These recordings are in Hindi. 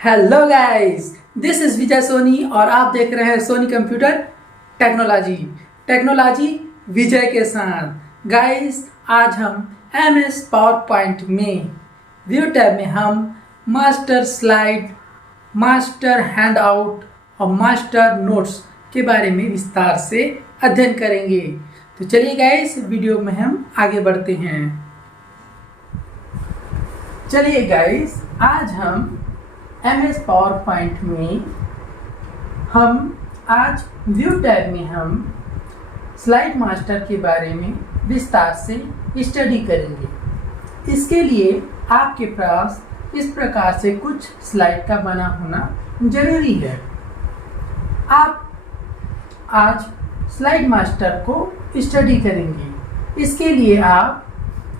हेलो गाइस, दिस इज विजय सोनी और आप देख रहे हैं सोनी कंप्यूटर टेक्नोलॉजी विजय के साथ। गाइस, आज हम MS पावर पॉइंट में व्यू टैब में हम मास्टर स्लाइड, मास्टर हैंडआउट और मास्टर नोट्स के बारे में विस्तार से अध्ययन करेंगे। तो चलिए गाइस, वीडियो में हम आगे बढ़ते हैं। चलिए गाइस, आज हम MS पावर पॉइंट में हम आज व्यू टैब में हम स्लाइड मास्टर के बारे में विस्तार से स्टडी करेंगे। इसके लिए आपके पास इस प्रकार से कुछ स्लाइड का बना होना जरूरी है। आप आज स्लाइड मास्टर को स्टडी करेंगे। इसके लिए आप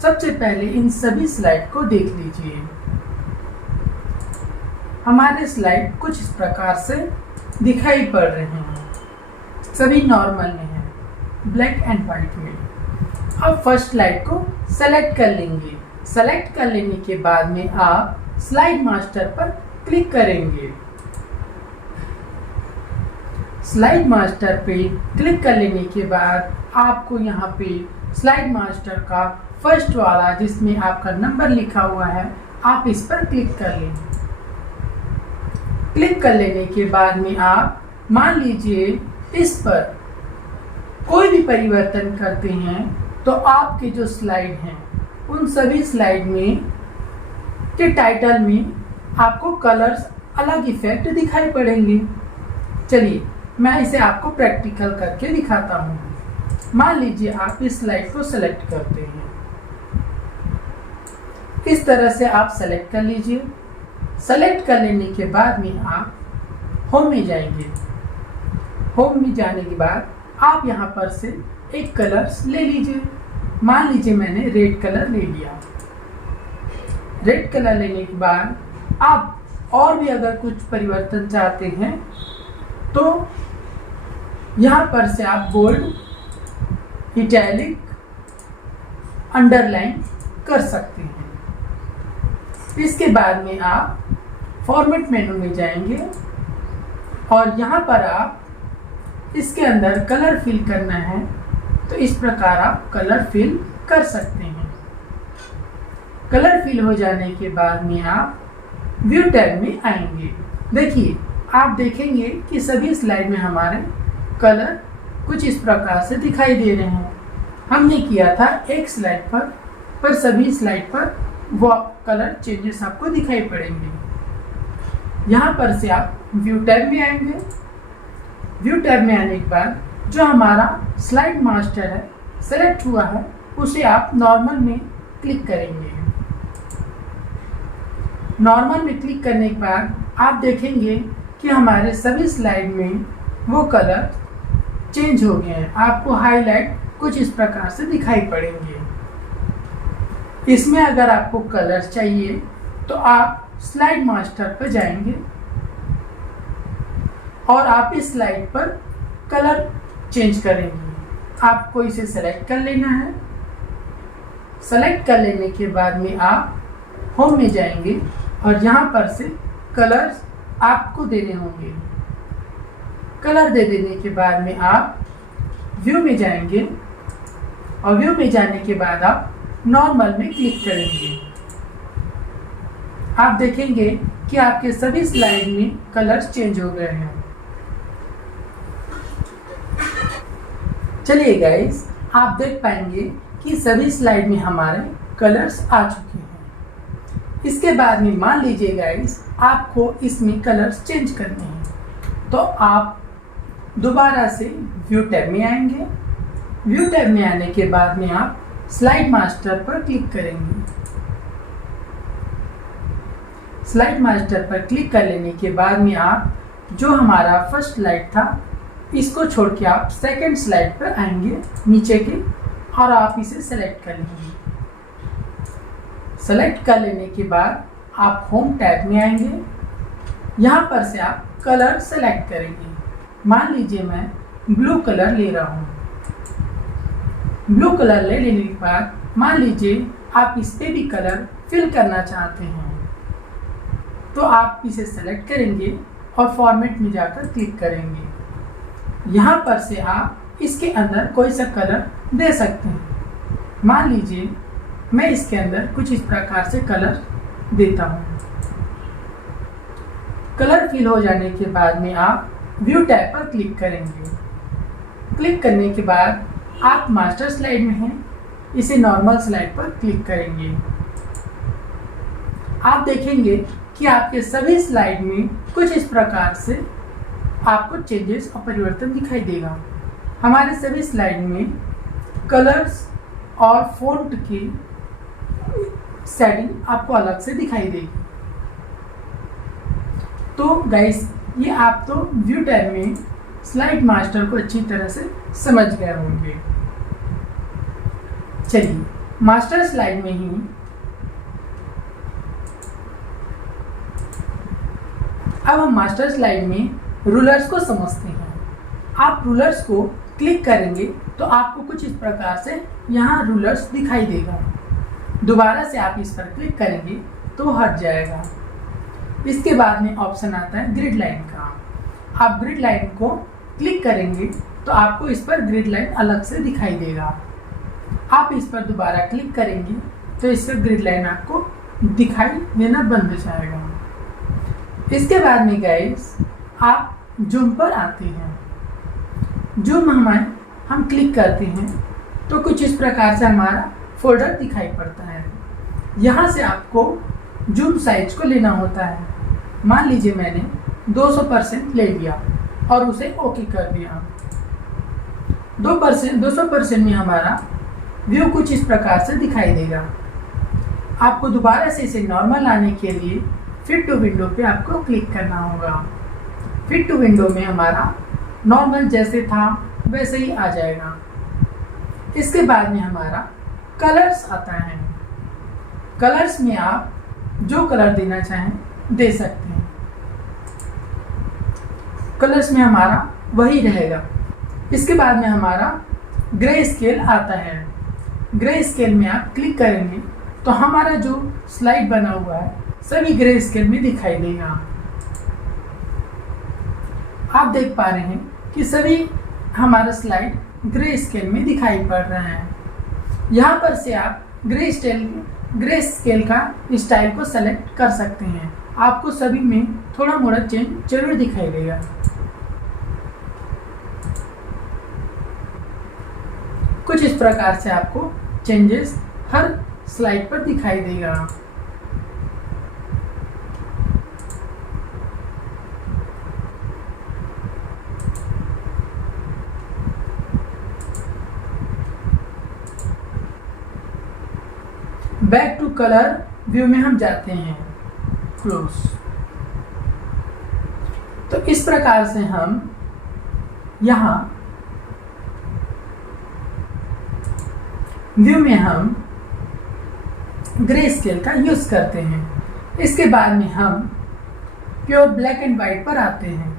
सबसे पहले इन सभी स्लाइड को देख लीजिए। हमारे स्लाइड कुछ इस प्रकार से दिखाई पड़ रहे हैं, सभी नॉर्मल में हैं, ब्लैक एंड व्हाइट में। अब फर्स्ट स्लाइड को सेलेक्ट कर लेंगे। सेलेक्ट कर लेने के बाद में आप स्लाइड मास्टर पर क्लिक करेंगे। स्लाइड मास्टर पे क्लिक कर लेने के बाद आपको यहाँ पे स्लाइड मास्टर का फर्स्ट वाला जिसमें आपका नंबर लिखा हुआ है, आप इस पर क्लिक कर लेंगे। क्लिक कर लेने के बाद में आप मान लीजिए इस पर कोई भी परिवर्तन करते हैं तो आपके जो स्लाइड हैं उन सभी स्लाइड में के टाइटल में आपको कलर्स अलग इफेक्ट दिखाई पड़ेंगे। चलिए मैं इसे आपको प्रैक्टिकल करके दिखाता हूँ। मान लीजिए आप इस स्लाइड को सेलेक्ट करते हैं, इस तरह से आप सेलेक्ट कर लीजिए। सेलेक्ट कर लेने के बाद में आप होम में जाएंगे। होम में जाने के बाद आप यहाँ पर से एक कलर्स ले लीजिए। मान लीजिए मैंने रेड कलर ले लिया। रेड कलर लेने के बाद आप और भी अगर कुछ परिवर्तन चाहते हैं तो यहाँ पर से आप बोल्ड, इटैलिक, अंडरलाइन कर सकते हैं। इसके बाद में आप फॉर्मेट मेनू में जाएंगे और यहाँ पर आप इसके अंदर कलर फिल करना है तो इस प्रकार आप कलर फिल कर सकते हैं। कलर फिल हो जाने के बाद में आप व्यू टैब में आएंगे। देखिए, आप देखेंगे कि सभी स्लाइड में हमारे कलर कुछ इस प्रकार से दिखाई दे रहे हैं। हमने किया था एक स्लाइड पर सभी स्लाइड पर वो कलर चेंजेस आपको दिखाई पड़ेंगे। यहाँ पर से आप व्यू टैब में आएंगे। व्यू टैब में आने के बाद जो हमारा स्लाइड मास्टर है सेलेक्ट हुआ है उसे आप नॉर्मल में क्लिक करेंगे। नॉर्मल में क्लिक करने के बाद आप देखेंगे कि हमारे सभी स्लाइड में वो कलर चेंज हो गए हैं। आपको हाईलाइट कुछ इस प्रकार से दिखाई पड़ेंगे। इसमें अगर आपको कलर चाहिए तो आप स्लाइड मास्टर पर जाएंगे और आप इस स्लाइड पर कलर चेंज करेंगे। आपको इसे सेलेक्ट कर लेना है। सेलेक्ट कर लेने के बाद में आप होम में जाएंगे और यहाँ पर से कलर्स आपको देने होंगे। कलर दे देने के बाद में आप व्यू में जाएंगे और व्यू में जाने के बाद आप नॉर्मल में क्लिक करेंगे। आप देखेंगे कि आपके सभी स्लाइड में कलर्स चेंज हो गए हैं। चलिए गाइस, आप देख पाएंगे कि सभी स्लाइड में हमारे कलर्स आ चुके हैं। इसके बाद में मान लीजिए गाइस, आपको इसमें कलर्स चेंज करने हैं तो आप दोबारा से व्यू टैब में आएंगे। व्यू टैब में आने के बाद में आप स्लाइड मास्टर पर क्लिक करेंगे। स्लाइड मास्टर पर क्लिक कर लेने के बाद में आप जो हमारा फर्स्ट स्लाइड था इसको छोड़ के आप सेकंड स्लाइड पर आएंगे नीचे के और आप इसे सेलेक्ट कर लेंगे। सेलेक्ट कर लेने के बाद आप होम टैब में आएंगे। यहाँ पर से आप कलर सेलेक्ट करेंगे। मान लीजिए मैं ब्लू कलर ले रहा हूँ। ब्लू कलर ले लेने के बाद मान लीजिए आप इस पे भी कलर फिल करना चाहते हैं तो आप इसे सेलेक्ट करेंगे और फॉर्मेट में जाकर क्लिक करेंगे। यहाँ पर से आप इसके अंदर कोई सा कलर दे सकते हैं। मान लीजिए मैं इसके अंदर कुछ इस प्रकार से कलर देता हूँ। कलर फिल हो जाने के बाद में आप व्यू टैब पर क्लिक करेंगे। क्लिक करने के बाद आप मास्टर स्लाइड में हैं, इसे नॉर्मल स्लाइड पर क्लिक करेंगे। आप देखेंगे कि आपके सभी स्लाइड में कुछ इस प्रकार से आपको चेंजेस और परिवर्तन दिखाई देगा। हमारे सभी स्लाइड में कलर्स और फ़ॉन्ट की सेटिंग आपको अलग से दिखाई देगी। तो गाइस, ये आप तो व्यू टैब में स्लाइड मास्टर को अच्छी तरह से समझ गए होंगे। चलिए मास्टर स्लाइड में ही अब हम मास्टर स्लाइड में रूलर्स को समझते हैं। आप रूलर्स को क्लिक करेंगे तो आपको कुछ इस प्रकार से यहाँ रूलर्स दिखाई देगा। दोबारा से आप इस पर क्लिक करेंगे तो हट जाएगा। इसके बाद में ऑप्शन आता है ग्रिड लाइन का। आप ग्रिड लाइन को क्लिक करेंगे तो आपको इस पर ग्रिड लाइन अलग से दिखाई देगा। आप इस पर दोबारा क्लिक करेंगे तो इसका ग्रिड लाइन आपको दिखाई देना बंद हो जाएगा। इसके बाद में गाइस आप जूम पर आते हैं। जूम हम क्लिक करते हैं तो कुछ इस प्रकार से हमारा फोल्डर दिखाई पड़ता है। यहाँ से आपको जूम साइज को लेना होता है। मान लीजिए मैंने 200% ले लिया और उसे ओके कर दिया। 200% में हमारा व्यू कुछ इस प्रकार से दिखाई देगा। आपको दोबारा से इसे नॉर्मल लाने के लिए फिट टू विंडो पे आपको क्लिक करना होगा। फिट टू विंडो में हमारा नॉर्मल जैसे था वैसे ही आ जाएगा। इसके बाद में हमारा कलर्स आता है। कलर्स में आप जो कलर देना चाहें दे सकते हैं। कलर्स में हमारा वही रहेगा। इसके बाद में हमारा ग्रे स्केल आता है। ग्रे स्केल में आप क्लिक करेंगे तो हमारा जो स्लाइड बना हुआ है सभी ग्रे स्केल में दिखाई देगा। आप देख पा रहे हैं कि सभी हमारा स्लाइड ग्रे स्केल में दिखाई पड़ रहा है। यहाँ पर से आप ग्रे स्केल का स्टाइल को सेलेक्ट कर सकते हैं। आपको सभी में थोड़ा मोड़ा चेंज जरूर दिखाई देगा। कुछ इस प्रकार से आपको चेंजेस हर स्लाइड पर दिखाई देगा। बैक टू कलर व्यू में हम जाते हैं, क्लोज। तो इस प्रकार से हम यहाँ व्यू में हम ग्रे स्केल का यूज करते हैं। इसके बाद में हम प्योर ब्लैक एंड वाइट पर आते हैं।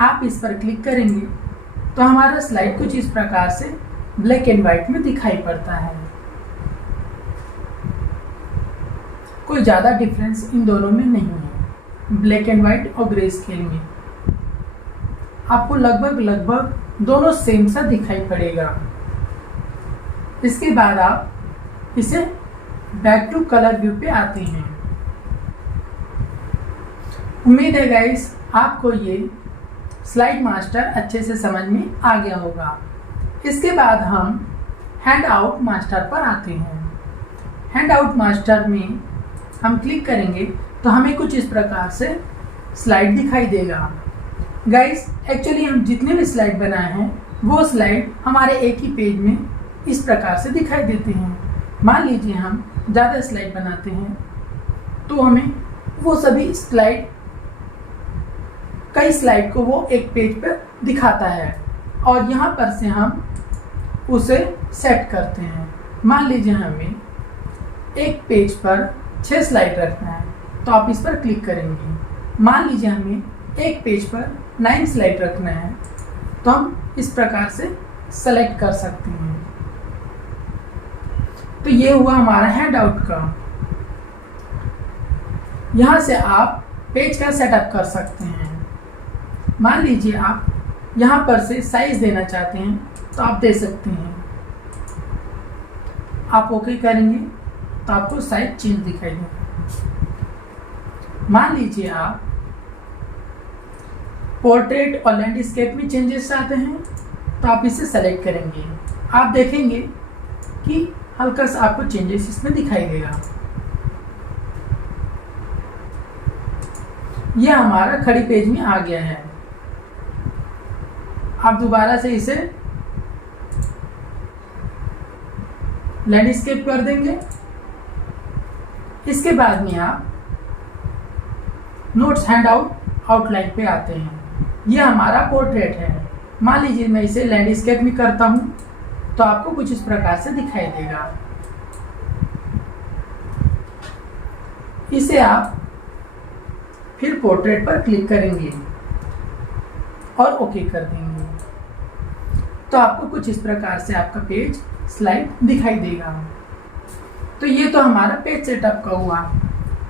आप इस पर क्लिक करेंगे तो हमारा स्लाइड कुछ इस प्रकार से ब्लैक एंड वाइट में दिखाई पड़ता है। कोई ज़्यादा डिफरेंस इन दोनों में नहीं है, ब्लैक एंड वाइट और ग्रे स्केल में आपको लगभग दोनों सेम सा दिखाई पड़ेगा। इसके बाद आप इसे बैक टू कलर व्यू पे आते हैं। उम्मीद है गाइस आपको ये स्लाइड मास्टर अच्छे से समझ में आ गया होगा। इसके बाद हम हैंड आउट मास्टर पर आते हैं। हैंड आउट मास्टर में हम क्लिक करेंगे तो हमें कुछ इस प्रकार से स्लाइड दिखाई देगा। गाइस एक्चुअली हम जितने भी स्लाइड बनाए हैं वो स्लाइड हमारे एक ही पेज में इस प्रकार से दिखाई देते हैं। मान लीजिए हम ज़्यादा स्लाइड बनाते हैं तो हमें वो सभी स्लाइड कई स्लाइड को वो एक पेज पर दिखाता है और यहाँ पर से हम उसे सेट करते हैं। मान लीजिए हमें एक पेज पर 6 स्लाइड रखना है तो आप इस पर क्लिक करेंगे। मान लीजिए हमें एक पेज पर 9 स्लाइड रखना है तो हम इस प्रकार से सेलेक्ट कर सकते हैं। तो ये हुआ हमारा हैंड आउट का। यहाँ से आप पेज का सेटअप कर सकते हैं। मान लीजिए आप यहाँ पर से साइज देना चाहते हैं तो आप दे सकते हैं। आप ओके करेंगे तो आपको साइज चेंज दिखाई देगा। मान लीजिए आप पोर्ट्रेट और लैंडस्केप में चेंजेस चाहते हैं तो आप इसे सेलेक्ट करेंगे। आप देखेंगे कि हल्का सा आपको चेंजेस इसमें दिखाई देगा। यह हमारा खड़ी पेज में आ गया है। आप दोबारा से इसे लैंडस्केप कर देंगे। इसके बाद में आप नोट्स हैंडआउट आउटलाइन पे आते हैं। यह हमारा पोर्ट्रेट है। मान लीजिए मैं इसे लैंडस्केप में करता हूं तो आपको कुछ इस प्रकार से दिखाई देगा। इसे आप फिर पोर्ट्रेट पर क्लिक करेंगे और ओके कर देंगे तो आपको कुछ इस प्रकार से आपका पेज स्लाइड दिखाई देगा। तो ये तो हमारा पेज सेटअप का हुआ।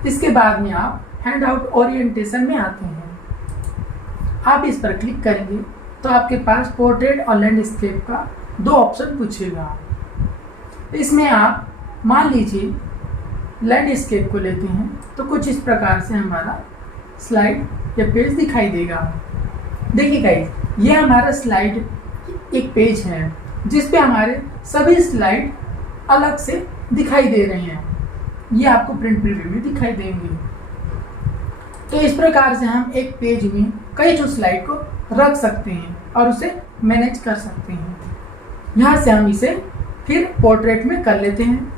इसके बाद में आप हैंड आउट ओरिएंटेशन में आते हैं। आप इस पर क्लिक करेंगे तो आपके पास पोर्ट्रेट और लैंडस्केप का दो ऑप्शन पूछेगा। इसमें आप मान लीजिए लैंडस्केप को लेते हैं तो कुछ इस प्रकार से हमारा स्लाइड या पेज दिखाई देगा। देखिए गाइस, ये हमारा स्लाइड एक पेज है जिस पे हमारे सभी स्लाइड अलग से दिखाई दे रहे हैं। ये आपको प्रिंट प्रीव्यू में दिखाई देंगे। तो इस प्रकार से हम एक पेज में कई जो स्लाइड को रख सकते हैं और उसे मैनेज कर सकते हैं। यहाँ से हम इसे फिर पोर्ट्रेट में कर लेते हैं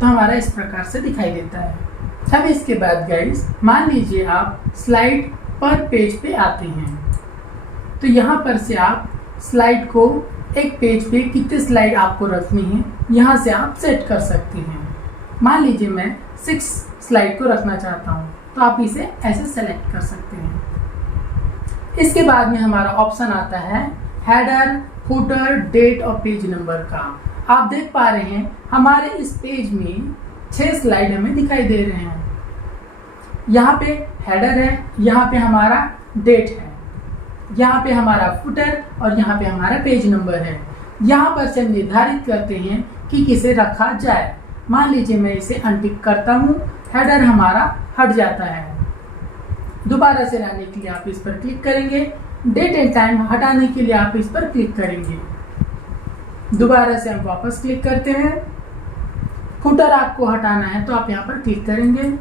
तो हमारा इस प्रकार से दिखाई देता है। अब इसके बाद गाइस, मान लीजिए आप स्लाइड पर पेज पे आते हैं तो यहाँ पर से आप स्लाइड को एक पेज पे कितने स्लाइड आपको रखनी है यहाँ से आप सेट कर सकते हैं। मान लीजिए मैं 6 स्लाइड को रखना चाहता हूँ तो आप इसे ऐसे सेलेक्ट कर सकते हैं। इसके बाद में हमारा ऑप्शन आता है हेडर, फुटर, डेट और पेज नंबर का। आप देख पा रहे हैं हमारे इस पेज में 6 स्लाइड हमें दिखाई दे रहे हैं। यहाँ पे हेडर है, यहाँ पे हमारा डेट है, यहाँ पे हमारा फुटर और यहाँ पे हमारा पेज नंबर है। यहाँ पर से हम निर्धारित करते हैं कि किसे रखा जाए। मान लीजिए मैं इसे अनटिक करता हूँ, हेडर हमारा हट जाता है। दोबारा से लाने के लिए आप इस पर क्लिक करेंगे। डेट एंड टाइम हटाने के लिए आप इस पर क्लिक करेंगे। दोबारा से हम वापस क्लिक करते हैं। फुटर आपको हटाना है तो आप यहाँ पर क्लिक करेंगे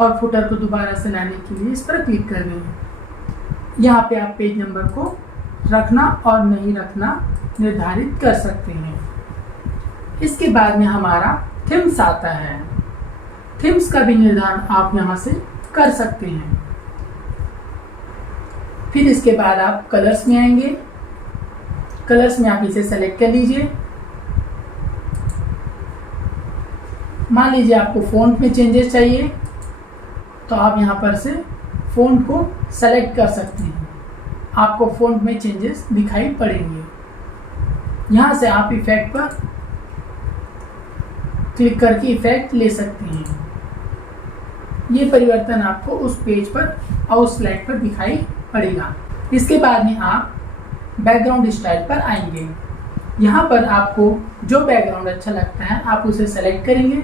और फुटर को दोबारा से लाने के लिए इस पर क्लिक कर देंगे। यहाँ पे आप पेज नंबर को रखना और नहीं रखना निर्धारित कर सकते हैं। इसके बाद में हमारा थीम्स आता है। थीम्स का भी निर्धारण आप यहाँ से कर सकते हैं। फिर इसके बाद आप कलर्स में आएंगे। कलर्स में आप इसे सेलेक्ट कर लीजिए। मान लीजिए आपको फ़ॉन्ट में चेंजेस चाहिए तो आप यहाँ पर से फ़ॉन्ट को सेलेक्ट कर सकते हैं। आपको फ़ॉन्ट में चेंजेस दिखाई पड़ेंगे। यहाँ से आप इफेक्ट पर क्लिक करके इफेक्ट ले सकते हैं। ये परिवर्तन आपको उस पेज पर और उस स्लाइड पर दिखाई पड़ेगा। इसके बाद में आप बैकग्राउंड स्टाइल पर आएंगे। यहाँ पर आपको जो बैकग्राउंड अच्छा लगता है आप उसे सेलेक्ट करेंगे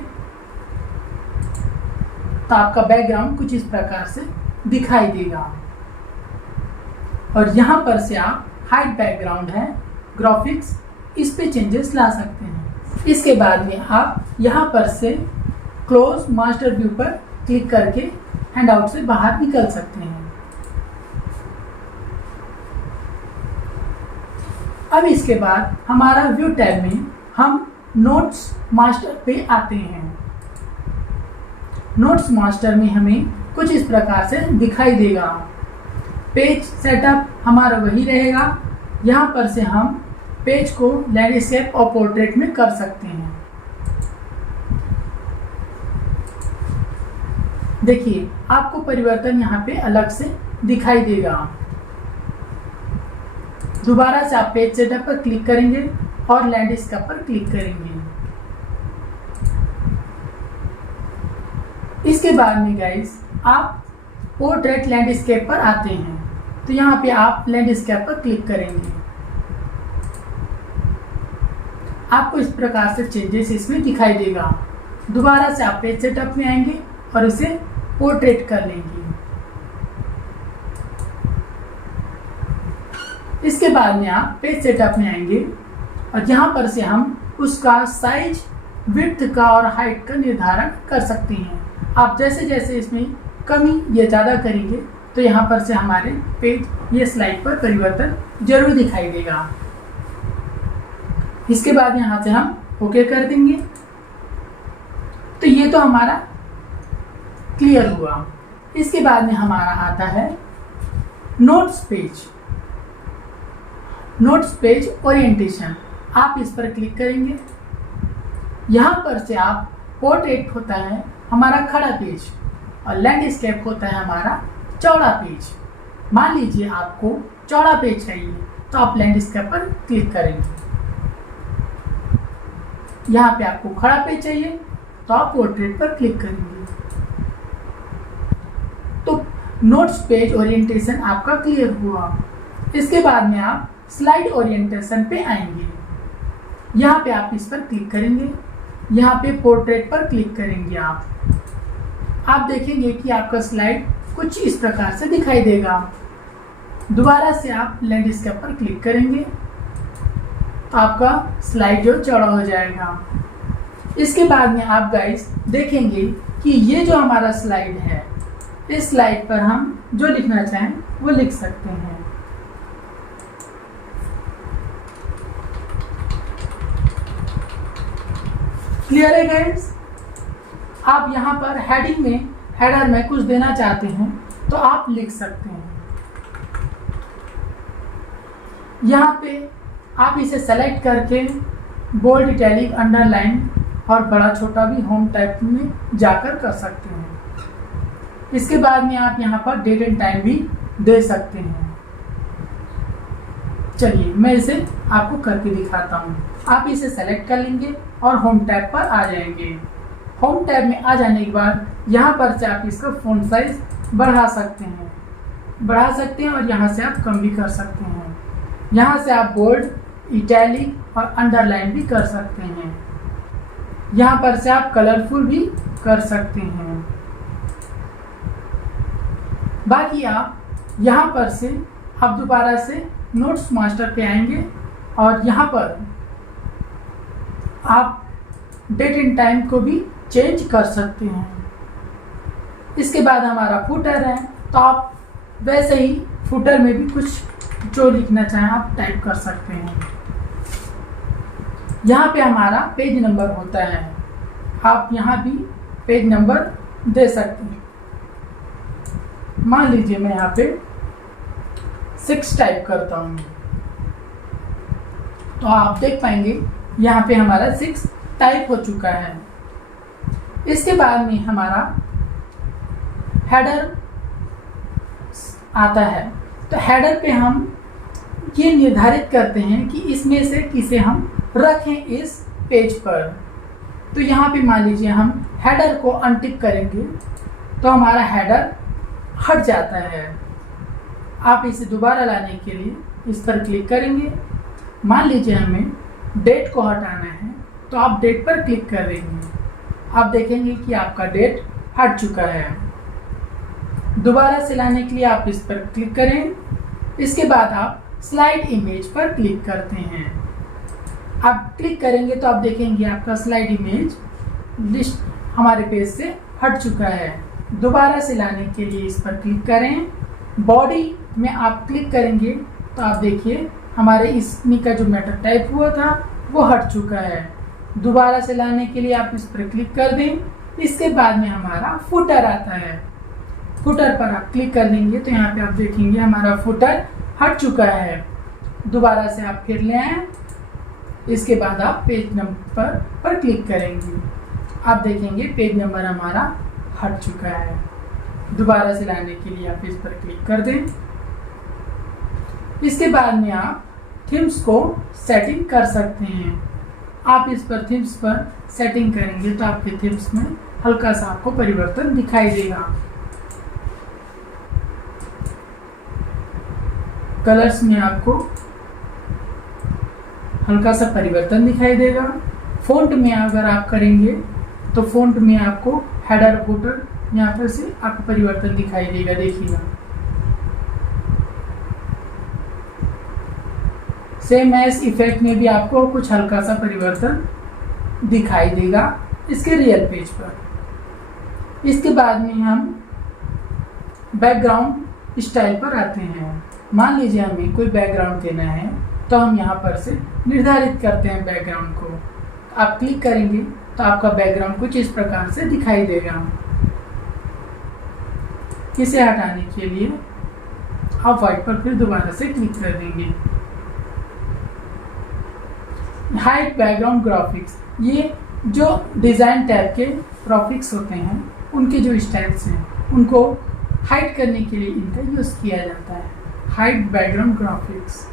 तो आपका बैकग्राउंड कुछ इस प्रकार से दिखाई देगा। और यहाँ पर से आप हाइड बैकग्राउंड है, ग्राफिक्स, इस पे चेंजेस ला सकते हैं। इसके बाद में आप यहाँ पर से क्लोज मास्टर व्यू पर क्लिक करके हैंडआउट से बाहर निकल सकते हैं। अब इसके बाद हमारा व्यू टैब में हम नोट्स मास्टर पे आते हैं। नोट्स मास्टर में हमें कुछ इस प्रकार से दिखाई देगा। पेज सेटअप हमारा वही रहेगा। यहाँ पर से हम पेज को लैंडस्केप और पोर्ट्रेट में कर सकते हैं। देखिए आपको परिवर्तन यहाँ पे अलग से दिखाई देगा। दोबारा से आप पेज सेटअप पर क्लिक करेंगे और लैंडस्केप पर क्लिक करेंगे। इसके बाद में गाइस आप पोर्ट्रेट लैंडस्केप पर आते हैं, तो यहाँ पे आप लैंडस्केप पर क्लिक करेंगे। आपको इस प्रकार से चेंजेस इसमें दिखाई देगा। दोबारा से आप पेज सेटअप में आएंगे और इसे पोर्ट्रेट कर लेंगे। इसके बाद में आप पेज सेटअप में आएंगे और यहाँ पर से हम उसका साइज, विड्थ का और हाइट का निर्धारण कर सकते हैं। आप जैसे जैसे इसमें कमी या ज़्यादा करेंगे तो यहाँ पर से हमारे पेज ये स्लाइड पर परिवर्तन जरूर दिखाई देगा। इसके बाद यहाँ से हम ओके कर देंगे। तो ये तो हमारा क्लियर हुआ। इसके बाद में हमारा आता है notes page. Notes page orientation, आप इस पर क्लिक करेंगे। यहाँ पर से आप पोर्ट्रेट होता है हमारा खड़ा पेज और लैंडस्केप होता है हमारा चौड़ा पेज। मान लीजिए आपको चौड़ा पेज चाहिए तो आप लैंडस्केप पर क्लिक करेंगे। यहाँ पे आपको खड़ा पेज चाहिए तो आप पोर्ट्रेट पर क्लिक करेंगे। तो नोट्स पेज ओरिएंटेशन आपका क्लियर हुआ। इसके बाद में आप स्लाइड ओरिएंटेशन पे आएंगे। यहाँ पे आप इस पर क्लिक करेंगे। यहाँ पे पोर्ट्रेट पर क्लिक करेंगे। आप देखेंगे कि आपका स्लाइड कुछ इस प्रकार से दिखाई देगा। दोबारा से आप लैंडस्केप पर क्लिक करेंगे तो आपका स्लाइड जो चौड़ा हो जाएगा। इसके बाद में आप गाइस देखेंगे कि ये जो हमारा स्लाइड है, इस स्लाइड पर हम जो लिखना चाहें वो लिख सकते हैं। क्लियर है गाइस? आप यहाँ पर हेडिंग में, हेडर में कुछ देना चाहते हैं तो आप लिख सकते हैं। यहाँ पे आप इसे सेलेक्ट करके बोल्ड, इटैलिक, अंडरलाइन और बड़ा छोटा भी होम टाइप में जाकर कर सकते हैं। इसके बाद में आप यहाँ पर डेट एंड टाइम भी दे सकते हैं। चलिए मैं इसे आपको करके दिखाता हूँ। आप इसे सेलेक्ट कर लेंगे और होम टैब पर आ जाएंगे। होम टैब में आ जाने के बाद यहाँ पर से आप इसका फ़ॉन्ट साइज बढ़ा सकते हैं और यहाँ से आप कम भी कर सकते हैं। यहाँ से आप बोल्ड, इटैलिक और अंडरलाइन भी कर सकते हैं। यहाँ पर से आप कलरफुल भी कर सकते हैं। बाकी आप यहाँ पर से आप दोबारा से नोट्स मास्टर पे आएंगे और यहाँ पर आप डेट एंड टाइम को भी चेंज कर सकते हैं। इसके बाद हमारा फुटर है, तो आप वैसे ही फुटर में भी कुछ जो लिखना चाहें आप टाइप कर सकते हैं। यहाँ पे हमारा पेज नंबर होता है, आप यहाँ भी पेज नंबर दे सकते हैं। मान लीजिए मैं यहाँ पे 6 टाइप करता हूँ तो आप देख पाएंगे यहाँ पे हमारा 6 टाइप हो चुका है। इसके बाद में हमारा हेडर आता है, तो हेडर पे हम ये निर्धारित करते हैं कि इसमें से किसे हम रखें इस पेज पर। तो यहाँ पे मान लीजिए हम हेडर को अनटिक करेंगे तो हमारा हेडर हट जाता है। आप इसे दोबारा लाने के लिए इस पर क्लिक करेंगे। मान लीजिए हमें डेट को हटाना है तो आप डेट पर क्लिक कर देंगे। आप देखेंगे कि आपका डेट हट चुका है। दोबारा से लाने के लिए आप इस पर क्लिक करें। इसके बाद आप स्लाइड इमेज पर क्लिक करते हैं। आप क्लिक करेंगे तो आप देखेंगे आपका स्लाइड इमेज लिस्ट हमारे पेज से हट चुका है। दोबारा से लाने के लिए इस पर क्लिक करें। बॉडी में आप क्लिक करेंगे तो आप देखिए हमारे इसमें का जो मैटर टाइप हुआ था वो हट चुका है। दोबारा से लाने के लिए आप इस पर क्लिक कर दें। इसके बाद में हमारा फुटर आता है। फुटर पर आप क्लिक कर लेंगे तो यहाँ पे आप देखेंगे हमारा फुटर हट चुका है। दोबारा से आप फिर ले आए। इसके बाद आप पेज नंबर पर क्लिक करेंगे। आप देखेंगे पेज नंबर हमारा हट चुका है। दोबारा से लाने के लिए आप इस पर क्लिक कर दें। इसके बाद में आप थीम्स को सेटिंग कर सकते हैं। आप इस पर थीम्स पर सेटिंग करेंगे तो आपके थीम्स में हल्का सा आपको परिवर्तन दिखाई देगा। कलर्स में आपको हल्का सा परिवर्तन दिखाई देगा। फ़ॉन्ट में अगर आप करेंगे तो फ़ॉन्ट में आपको हेडर फुटर यहाँ पर से आपको परिवर्तन दिखाई देगा। देखिएगा, सेम एज इफेक्ट में भी आपको कुछ हल्का सा परिवर्तन दिखाई देगा इसके रियल पेज पर। इसके बाद में हम बैकग्राउंड स्टाइल पर आते हैं। मान लीजिए हमें कोई बैकग्राउंड देना है तो हम यहाँ पर से निर्धारित करते हैं बैकग्राउंड को। आप क्लिक करेंगे तो आपका बैकग्राउंड कुछ इस प्रकार से दिखाई देगा। इसे हटाने के लिए आप व्हाइट पर फिर दोबारा से क्लिक कर देंगे। हाइड बैकग्राउंड ग्राफिक्स, ये जो डिज़ाइन टैब के ग्राफिक्स होते हैं उनके जो स्टाइल्स हैं उनको हाइड करने के लिए इनका यूज़ किया जाता है। Hide background graphics.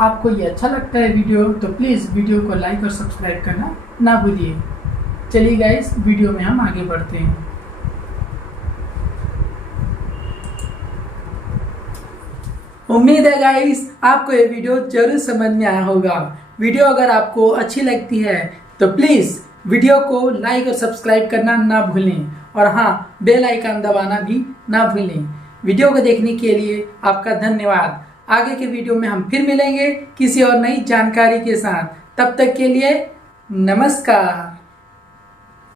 आपको ये अच्छा लगता है वीडियो तो प्लीज़ वीडियो को लाइक और सब्सक्राइब करना ना भूलिए। चलिए गाइस, वीडियो में हम आगे बढ़ते हैं। उम्मीद है गाइस आपको ये वीडियो जरूर समझ में आया होगा। वीडियो अगर आपको अच्छी लगती है तो प्लीज़ वीडियो को लाइक और सब्सक्राइब करना ना भूलें, और हाँ, बेल आइकन दबाना भी ना भूलें। वीडियो को देखने के लिए आपका धन्यवाद। आगे के वीडियो में हम फिर मिलेंगे किसी और नई जानकारी के साथ। तब तक के लिए नमस्कार।